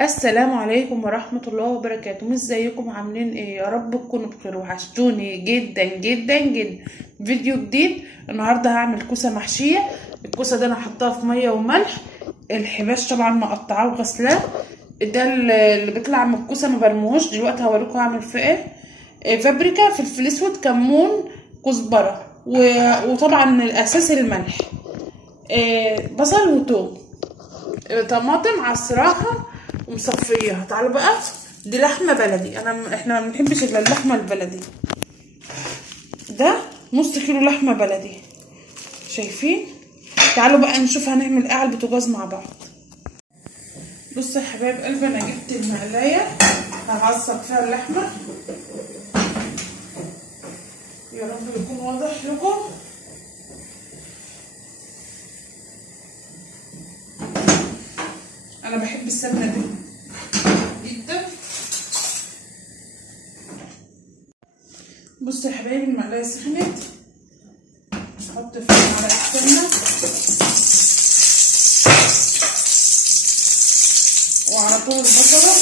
السلام عليكم ورحمة الله وبركاته. ازيكم عاملين ايه؟ يا رب تكونوا بخير. وحشتوني جدا جدا جدا. فيديو جديد. النهارده هعمل كوسه محشيه. الكوسه دي انا حطاها في ميه وملح. الحباش طبعا مقطعاه وغسلاه. ده اللي بيطلع من الكوسه ما برموهوش. دلوقتي هوريكم هعمل فيه ايه. فابريكا، فلفل اسود، كمون، كزبره، وطبعا الاساس الملح. بصل وتوم. طماطم عصراها ومصفيها. تعالوا بقى، دي لحمه بلدي. احنا ما بنحبش الا اللحمه البلدي. ده نص كيلو لحمه بلدي، شايفين؟ تعالوا بقى نشوف هنعمل ايه على البوتاجاز مع بعض. بصوا يا حبايب قلبي، انا جبت المقلايه هعصق فيها اللحمه. يا رب يكون واضح لكم. انا بحب السمنه دي جدا. بصوا يا حبايبي، المقلايه سخنت. نحط فيها معلقه سمنه وعلى طول البصله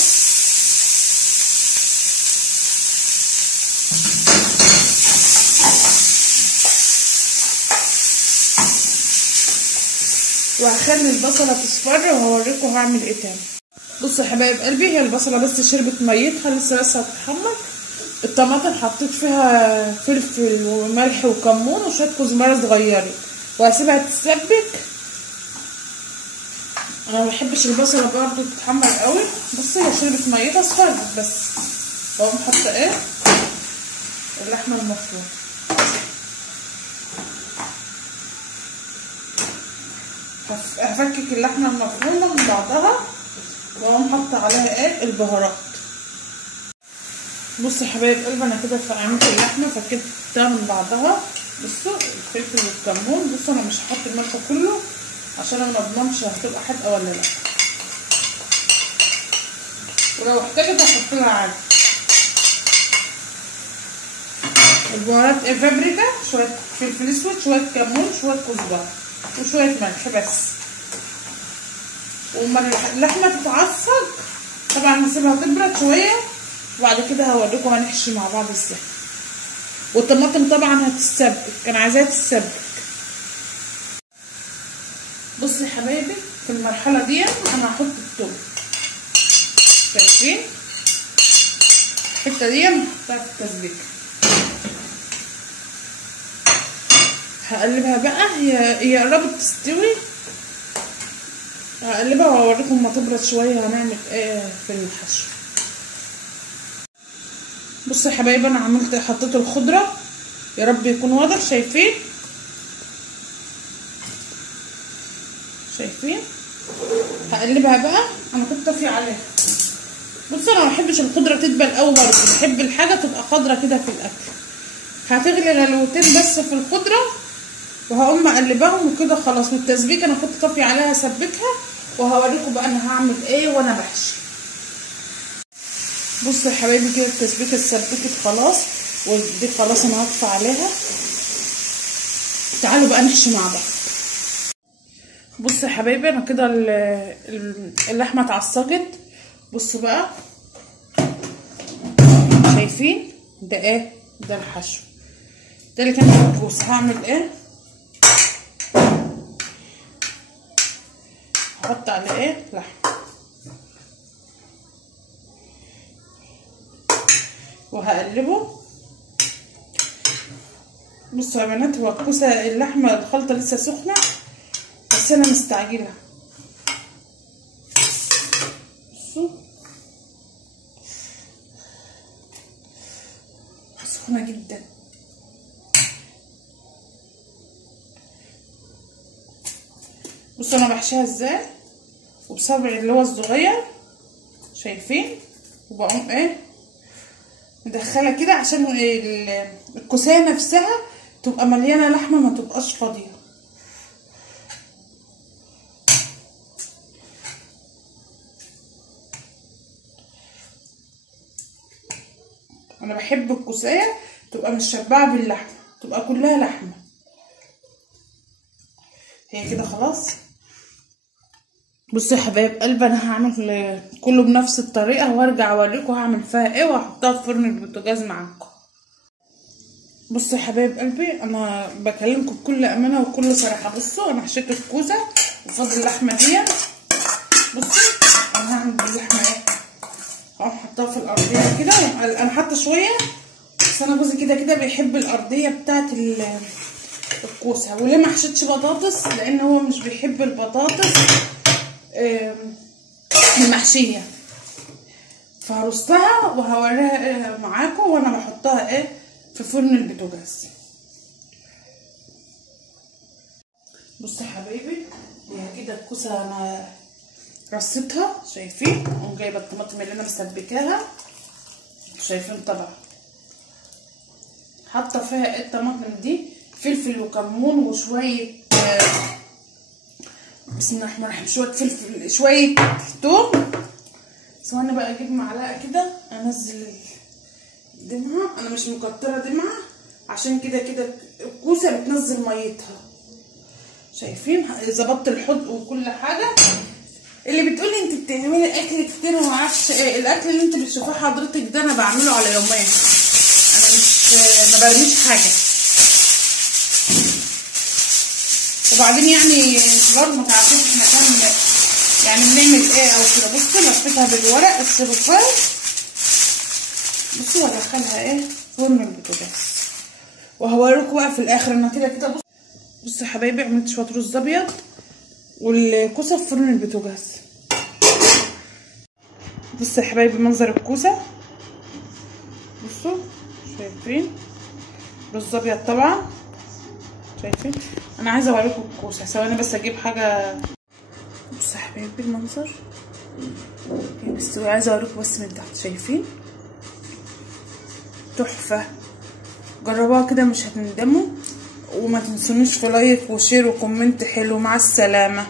وهخلي البصله تصفر وهوريكم هعمل ايه تاني. بصوا يا حبايب قلبي، هي البصله بس شربت ميتها لسه بس هتتحمر. الطماطم حطيت فيها فلفل وملح وكمون وشويه كزبره صغيره وهسيبها تتسبك. انا ما بحبش البصله برضو تتحمر قوي. بصي هي شربت ميتها اصفرت بس. اقوم حاطه ايه؟ اللحمه المفرومه. هفكك اللحمه المفرومه من بعضها واقوم حاطه عليها ايه؟ البهارات. بصوا يا حبايب قلبي، انا كده عملت اللحمه فكيتها من بعضها. بصوا الفلفل والكمون. بصوا انا مش هحط الملح كله عشان انا ما اضمنش هتبقى حادقه ولا لا، ولو احتاجت هحط لها عادي. البهارات ايه؟ فابريكا، شويه فلفل اسود، شويه كمون، شويه كزبره وشويه ملح بس. وما اللحمه تتعصج طبعا هسيبها تبرد شويه وبعد كده هوريكم هنحشي مع بعض ازاي. والطماطم طبعا هتتسبك، انا عايزاها تتسبك. بصوا يا حبايبي، في المرحله دي انا هحط الثوم. شايفين الحته دي انا هحطها في التسبيكه. هقلبها بقى، هي قربت تستوي. هقلبها واوريكم ما تبرد شويه هنعمل ايه في الحشو. بصوا يا حبايبي، انا حطيت الخضره. يا رب يكون واضح. شايفين؟ هقلبها بقى. انا كنت طافيه عليها. بصوا انا ما بحبش الخضره تدبل قوي برضه، بحب الحاجه تبقى خضره كده في الاكل. هتغلي غلوتين بس في الخضره وهقوم مقلباهم وكده خلاص. من التسبيكه انا كنت طافيه عليها هسبكها وهوريكم بقى انا هعمل ايه وانا بحشي. بصوا يا حبايبي كده التسبيكه اتسبكت خلاص، ودي خلاص انا هطفي عليها. تعالوا بقى نحشي مع بعض. بصوا يا حبايبي، انا كده اللحمه اتعصجت. بصوا بقى، شايفين؟ ده ايه؟ ده الحشو. ده اللي كان في الكوسه. هعمل ايه؟ هحط عليه ايه؟ لحمه وهقلبه. بصوا يا بنات، هو الكوسه اللحمه الخلطه لسه سخنه بس انا مستعجله. بصوا سخنه جدا. بصوا انا بحشيها ازاي، وبصبعي اللي هو الصغير. شايفين؟ وبقوم ايه؟ مدخله كده عشان الكوسايه نفسها تبقى مليانه لحمه ما تبقاش فاضيه. انا بحب الكوسايه تبقى مشبعه باللحمه، تبقى كلها لحمه. هي كده خلاص بصوا يا حبايب قلبي، انا هعمل كله بنفس الطريقه وارجع اوريكم هعمل فيها ايه واحطها في فرن البوتاجاز معاكم. بصوا يا حبايب قلبي، انا بكلمكم بكل امانه وكل صراحه. بصوا انا حشيت الكوسه وفاضل اللحمه دي. بصوا انا هعمل باللحمه ايه، هحطها في الارضيه كده. انا حاطه شويه بس انا جوزي كده كده بيحب الارضيه بتاعت الكوسه. وليه ما حشيتش بطاطس؟ لان هو مش بيحب البطاطس المحشيه. فهرصها وهوريها معاكم وانا بحطها ايه في فرن البوتاجاز. بصوا يا حبايبي، هي كده الكوسه انا رصيتها شايفين، وجايبه الطماطم اللي انا مسبكاها شايفين طبعا. حاطه فيها الطماطم دي فلفل وكمون وشويه بسم الله الرحمن الرحيم، شويه فلفل شويه توم. ثواني بقى اجيب معلقه كده انزل دمعه. انا مش مكتره دمعه عشان كده كده الكوسه بتنزل ميتها شايفين. ظبطت الحدق وكل حاجه. اللي بتقولي انت بتعملي اكل كتير وما اعرفش ايه، الاكل اللي انت بتشوفيه حضرتك ده انا بعمله على يومين. انا مش ما برميش حاجه. وبعدين يعني برضه ما تعرفيش احنا كان يعني بنعمل ايه او كده. بصوا لفيتها بالورق السلوفان. بصوا هدخلها ايه فرن البوتاجاز وهوريكم بقى في الاخر انا كده كده. بصوا يا حبايبي، عملت شويه رز ابيض والكوسه في فرن البوتاجاز. بصوا يا حبايبي منظر الكوسه، بصوا شايفين رز ابيض طبعا شايفين. انا عايزه اوريكم الكوسه، ثواني بس اجيب حاجه. بصوا يا حبايبي المنظر بس عايزه اوريكم بس من تحت شايفين تحفه. جربوها كده مش هتندموا. وما تنسونيش في لايك وشير وكومنت حلو. مع السلامه.